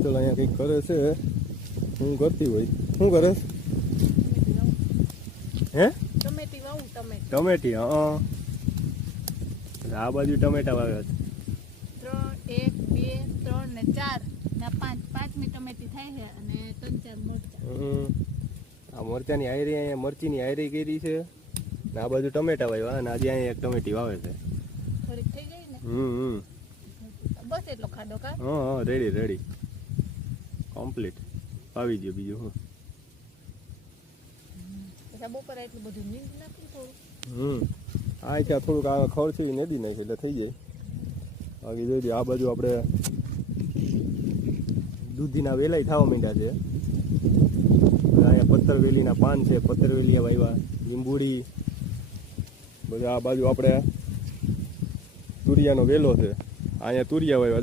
Pistol અહીંયા કંઈક કરે છે. હું કરતી હોય શું કરે? હે ટમેટી? હા, આ બાજુ ટમેટા વાવ્યા છે. 1 2 3 ને 4 ને 5 પાંચમી ટમેટી થાય છે અને 3 4 મરચા. આ મરચાની હાયરી અહીંયા મરચીની હાયરી કરી છે ને આ બાજુ ટમેટા વાવ્યા અને આજે અહીંયા એક ટમેટી વાવે છે. થોડીક થઈ ગઈ ને. બસ એટલો ખાડો કા. હા, રેડી કમ્પ્લીટ આવી ગયો. બીજું શું? બપોરે એટલું બધું નીંદ નાખી થોડું. આ ત્યાં થોડુંક આ ખર્ચી નદી નાખી એટલે થઈ જાય. બાકી જોઈ આ બાજુ આપણે દૂધીના વેલાય થવા માંડ્યા છે. અહીંયા પત્તરવેલીના પાન છે, પત્તરવેલી વાવ્યા, લીંબુડી બધા. આ બાજુ આપણે તુરિયાનો વેલો છે, અહીંયા તુરિયા વાવ્યા.